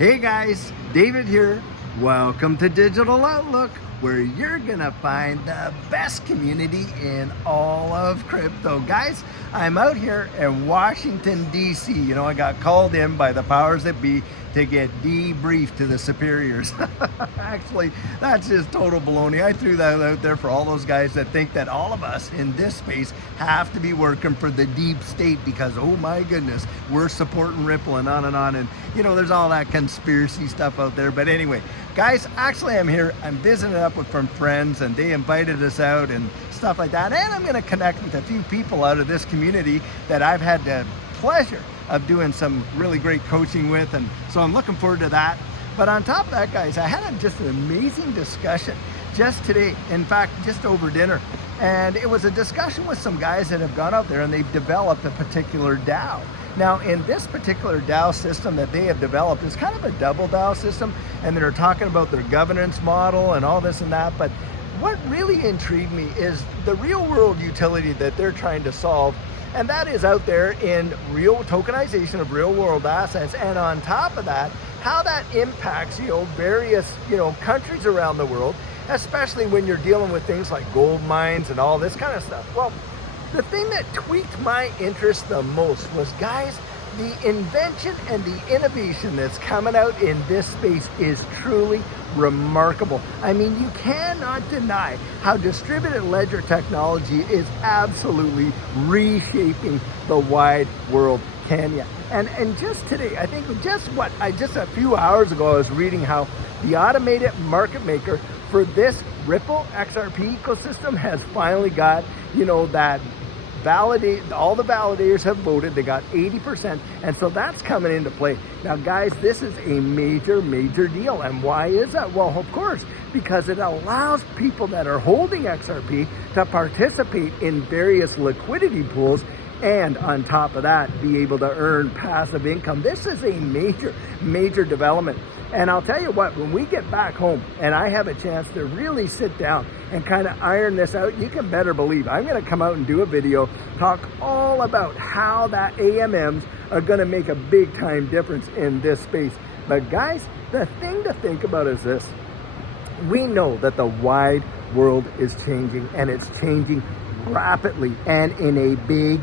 Hey guys, David here. Welcome to Digital Outlook, where you're gonna find the best community in all of crypto. Guys, I'm out here in Washington, D.C. You know, I got called in by the powers that be to get debriefed to the superiors. Actually, that's just total baloney. I threw that out there for all those guys that think that all of us in this space have to be working for the deep state because, oh my goodness, we're supporting Ripple and on and on. And, you know, there's all that conspiracy stuff out there. But anyway, guys, actually I'm here. I'm visiting up with some friends and they invited us out and stuff like that. And I'm going to connect with a few people out of this community that I've had the pleasure of doing some really great coaching with, and so I'm looking forward to that. But on top of that, guys, I had just an amazing discussion just today, in fact just over dinner, and it was a discussion with some guys that have gone out there and they've developed a particular DAO. Now in this particular DAO system that they have developed, is kind of a double DAO system, and they're talking about their governance model and all this and that. But what really intrigued me is the real world utility that they're trying to solve, and that is out there in real tokenization of real world assets. And on top of that, how that impacts, various, countries around the world, especially when you're dealing with things like gold mines and all this kind of stuff. Well, the thing that tweaked my interest the most was, guys, the invention and the innovation that's coming out in this space is truly remarkable. I mean, you cannot deny how distributed ledger technology is absolutely reshaping the wide world, can you? And just today, I think just a few hours ago, I was reading how the automated market maker for this Ripple XRP ecosystem has finally got, that validate, all the validators have voted, they got 80%, and so that's coming into play. Now guys, this is a major deal. And why is that? Well, of course, because it allows people that are holding XRP to participate in various liquidity pools, and on top of that, be able to earn passive income. This is a major development. And I'll tell you what, when we get back home and I have a chance to really sit down and kind of iron this out, you can better believe I'm going to come out and do a video, talk all about how that AMMs are going to make a big time difference in this space. But guys, the thing to think about is this. We know that the wide world is changing, and it's changing rapidly and in a big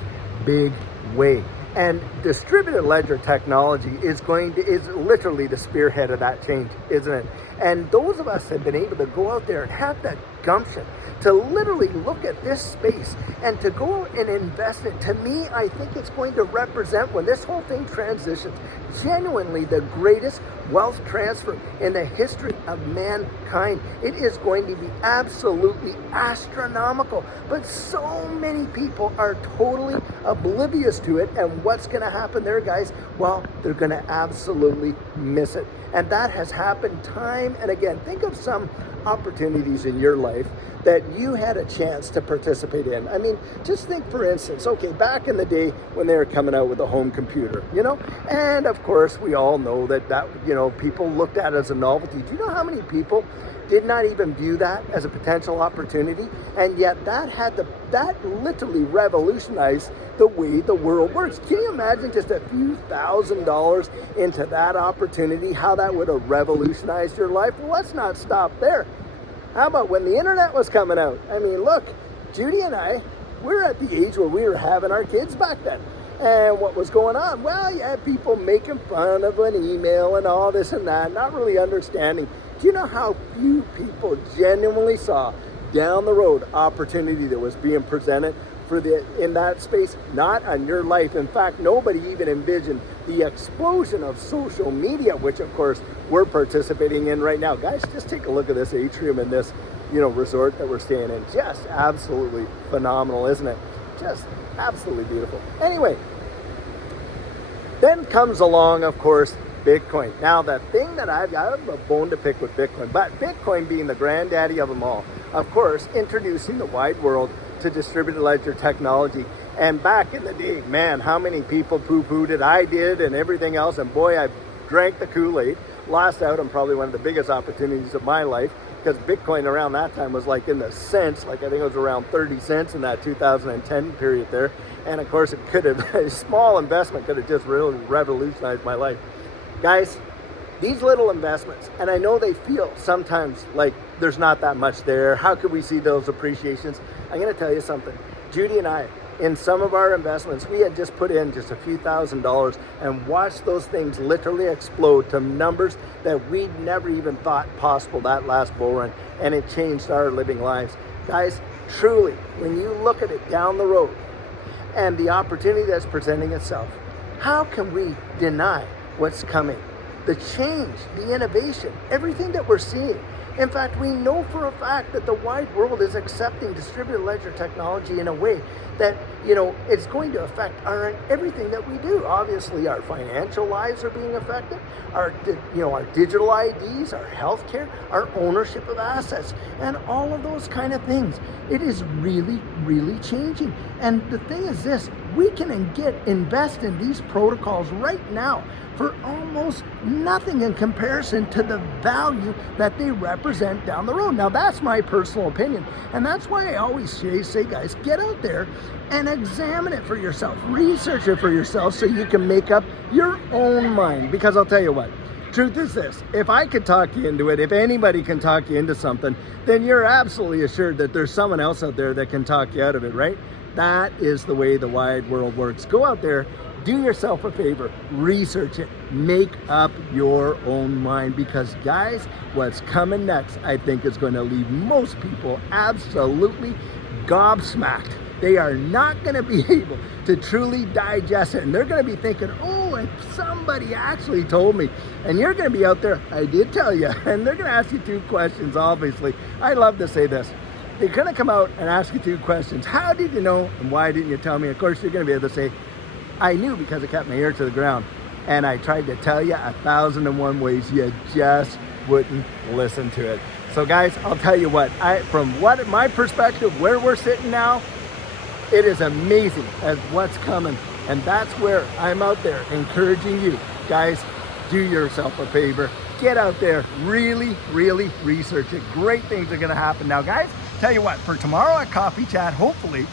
way. And distributed ledger technology is literally the spearhead of that change, isn't it? And those of us have been able to go out there and have that gumption to literally look at this space and to go out and invest in it. To me, I think it's going to represent, when this whole thing transitions, genuinely the greatest wealth transfer in the history of mankind. It is going to be absolutely astronomical, but so many people are totally oblivious to it. And what's going to happen there, guys? Well, they're going to absolutely miss it. And that has happened time and again. Think of some opportunities in your life that you had a chance to participate in. I mean, just think, for instance, okay, back in the day when they were coming out with a home computer, and of course we all know that people looked at it as a novelty. Do you know how many people did not even view that as a potential opportunity? And yet that literally revolutionized the way the world works. Can you imagine just a few $1,000s into that opportunity, how that would have revolutionized your life? Well, let's not stop there. How about when the internet was coming out? I mean, look, Judy and I, we're at the age where we were having our kids back then. And what was going on? Well, you had people making fun of an email and all this and that, not really understanding. Do you know how few people genuinely saw down the road opportunity that was being presented in that space? Not on your life. In fact, nobody even envisioned the explosion of social media, which of course we're participating in right now. Guys, just take a look at this atrium and this, resort that we're staying in. Just absolutely phenomenal, isn't it? Just absolutely beautiful. Anyway, then comes along, of course, Bitcoin. Now, the thing that I have a bone to pick with Bitcoin, but Bitcoin being the granddaddy of them all, of course, introducing the wide world to distributed ledger technology. And back in the day, man, how many people poo-pooed it? I did, and everything else. And boy, I drank the Kool-Aid, lost out on probably one of the biggest opportunities of my life, because Bitcoin around that time was like in the cents, like I think it was around 30 cents in that 2010 period there. And of course, it could have, a small investment could have just really revolutionized my life. Guys, these little investments, and I know they feel sometimes like there's not that much there. How could we see those appreciations? I'm going to tell you something. Judy and I, in some of our investments, we had just put in just a few $1,000s and watched those things literally explode to numbers that we'd never even thought possible that last bull run, and it changed our living lives. Guys, truly, when you look at it down the road and the opportunity that's presenting itself, how can we deny what's coming? The change, the innovation, everything that we're seeing. In fact, we know for a fact that the wide world is accepting distributed ledger technology in a way that, it's going to affect everything that we do. Obviously, our financial lives are being affected, our digital IDs, our healthcare, our ownership of assets, and all of those kind of things. It is really, really changing. And the thing is this, we can invest in these protocols right now for almost nothing in comparison to the value that they represent down the road. Now, that's my personal opinion. And that's why I always say, guys, get out there and examine it for yourself. Research it for yourself so you can make up your own mind. Because I'll tell you what, truth is this, if I could talk you into it, if anybody can talk you into something, then you're absolutely assured that there's someone else out there that can talk you out of it, right? That is the way the wide world works. Go out there, do yourself a favor, research it, make up your own mind, because guys, what's coming next, I think, is going to leave most people absolutely gobsmacked. They are not going to be able to truly digest it, and they're going to be thinking, oh, and somebody actually told me. And you're going to be out there, I did tell you, and they're going to ask you 2 questions, obviously. I love to say this. They're going to come out and ask you 2 questions. How did you know, and why didn't you tell me? Of course, you're going to be able to say, I knew because I kept my ear to the ground. And I tried to tell you 1,001 ways. You just wouldn't listen to it. So guys, I'll tell you what, from my perspective, where we're sitting now, it is amazing as what's coming. And that's where I'm out there encouraging you. Guys, do yourself a favor. Get out there, really, really research it. Great things are gonna happen. Now guys, tell you what, for tomorrow at Coffee Chat, hopefully,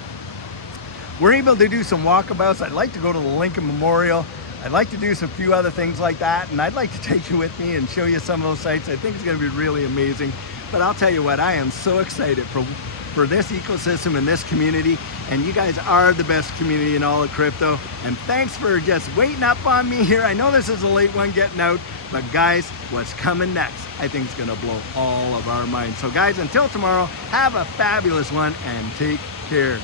we're able to do some walkabouts. I'd like to go to the Lincoln Memorial. I'd like to do some few other things like that, and I'd like to take you with me and show you some of those sites. I think it's going to be really amazing. But I'll tell you what, I am so excited for this ecosystem and this community, and you guys are the best community in all of crypto. And thanks for just waiting up on me here. I know this is a late one getting out, but guys, what's coming next, I think is going to blow all of our minds. So guys, until tomorrow, have a fabulous one and take care.